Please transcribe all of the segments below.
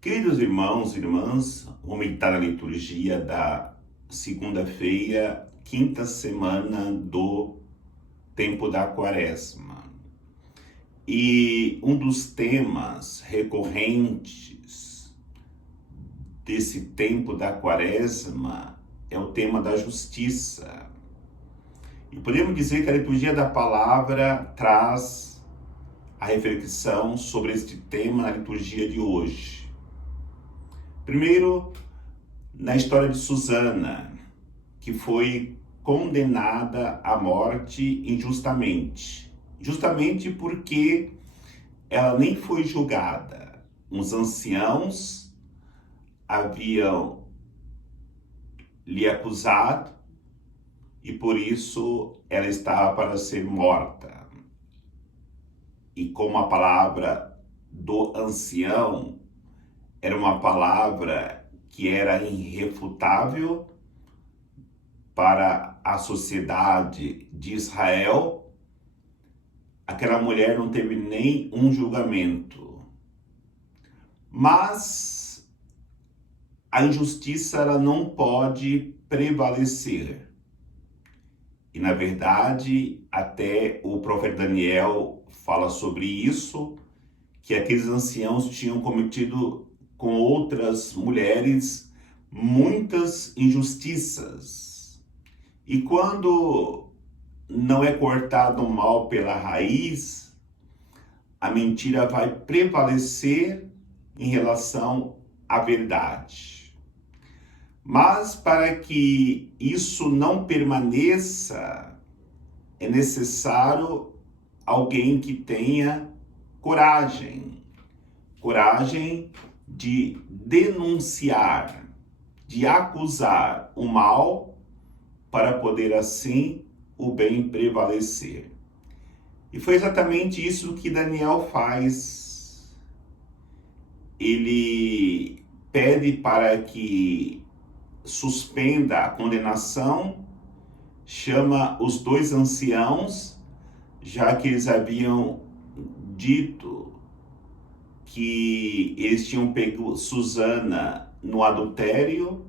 Queridos irmãos e irmãs, vamos meditar na liturgia da segunda-feira, quinta semana do tempo da Quaresma. E um dos temas recorrentes desse tempo da Quaresma é o tema da justiça. E podemos dizer que a liturgia da palavra traz a reflexão sobre este tema na liturgia de hoje. Primeiro, na história de Susana, que foi condenada à morte injustamente. Justamente porque ela nem foi julgada. Os anciãos haviam lhe acusado e por isso ela estava para ser morta. E como a palavra do ancião era uma palavra que era irrefutável para a sociedade de Israel, aquela mulher não teve nem um julgamento. Mas a injustiça ela não pode prevalecer. E na verdade, até o profeta Daniel fala sobre isso, que aqueles anciãos tinham cometido com outras mulheres muitas injustiças. E quando não é cortado o mal pela raiz, a mentira vai prevalecer em relação à verdade. Mas para que isso não permaneça, é necessário alguém que tenha coragem de denunciar, de acusar o mal, para poder assim o bem prevalecer. E foi exatamente isso que Daniel faz. Ele pede para que suspenda a condenação, chama os dois anciãos, já que eles haviam dito que eles tinham pego Susana no adultério,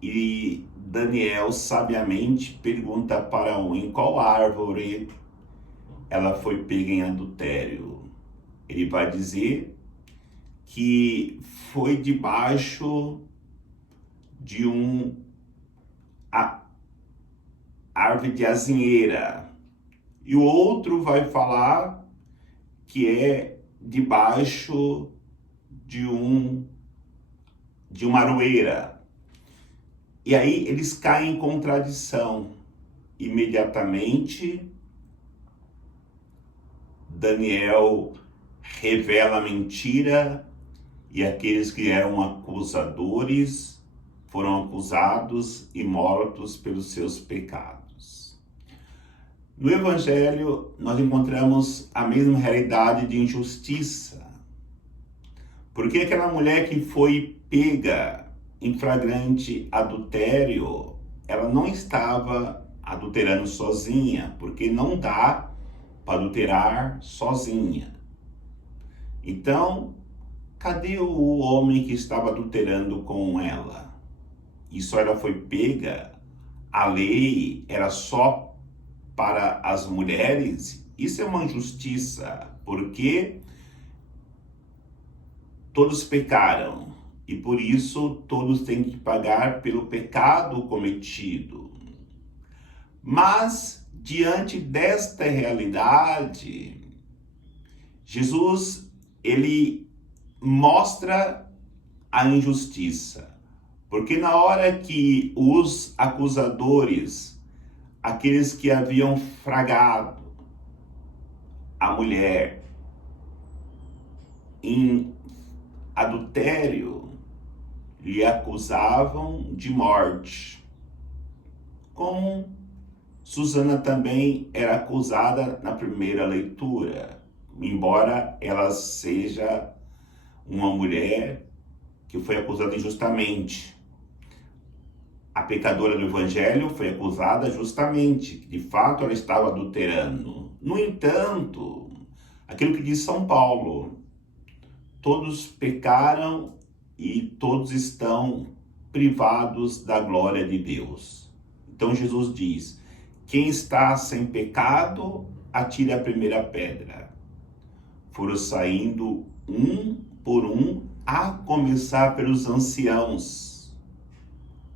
e Daniel sabiamente pergunta para em qual árvore ela foi pega em adultério. Ele vai dizer que foi debaixo de árvore de azinheira. E o outro vai falar que é debaixo de uma aroeira. E aí eles caem em contradição. Imediatamente, Daniel revela a mentira e aqueles que eram acusadores foram acusados e mortos pelos seus pecados. No Evangelho, nós encontramos a mesma realidade de injustiça. Porque aquela mulher que foi pega em flagrante adultério, ela não estava adulterando sozinha, porque não dá para adulterar sozinha. Então, cadê o homem que estava adulterando com ela? Isso ela foi pega, a lei era só para as mulheres. Isso é uma injustiça, porque todos pecaram e por isso todos têm que pagar pelo pecado cometido. Mas diante desta realidade, Jesus ele mostra a injustiça, porque na hora que os acusadores, aqueles que haviam flagrado a mulher em adultério, lhe acusavam de morte. Como Susana também era acusada na primeira leitura, embora ela seja uma mulher que foi acusada injustamente. A pecadora do Evangelho foi acusada justamente, de fato ela estava adulterando. No entanto, aquilo que diz São Paulo, todos pecaram e todos estão privados da glória de Deus. Então Jesus diz: quem está sem pecado, atire a primeira pedra. Foram saindo um por um, a começar pelos anciãos.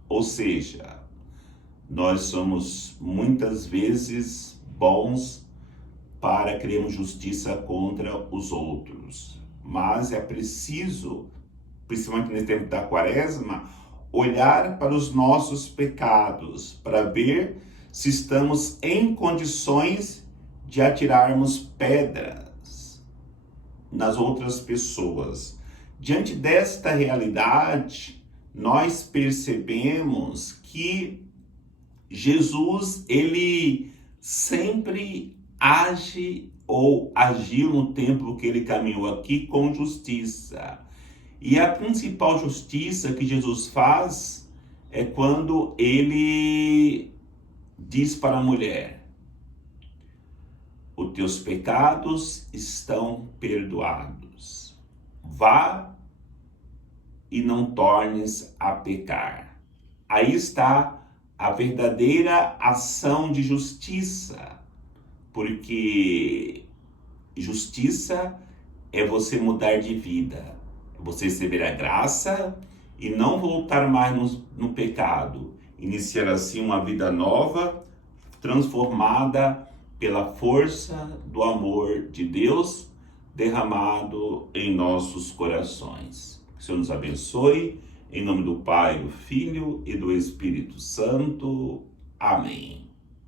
Ou seja, nós somos muitas vezes bons para queremos justiça contra os outros. Mas é preciso, principalmente nesse tempo da quaresma, olhar para os nossos pecados, para ver se estamos em condições de atirarmos pedras nas outras pessoas. Diante desta realidade, nós percebemos que Jesus, ele sempre age ou agiu no tempo que ele caminhou aqui com justiça. E a principal justiça que Jesus faz é quando ele diz para a mulher: os teus pecados estão perdoados. Vá e não tornes a pecar. Aí está a verdadeira ação de justiça, porque justiça é você mudar de vida, é você receber a graça e não voltar mais no pecado, iniciar assim uma vida nova, transformada pela força do amor de Deus derramado em nossos corações. Que o Senhor nos abençoe, em nome do Pai, do Filho e do Espírito Santo. Amém.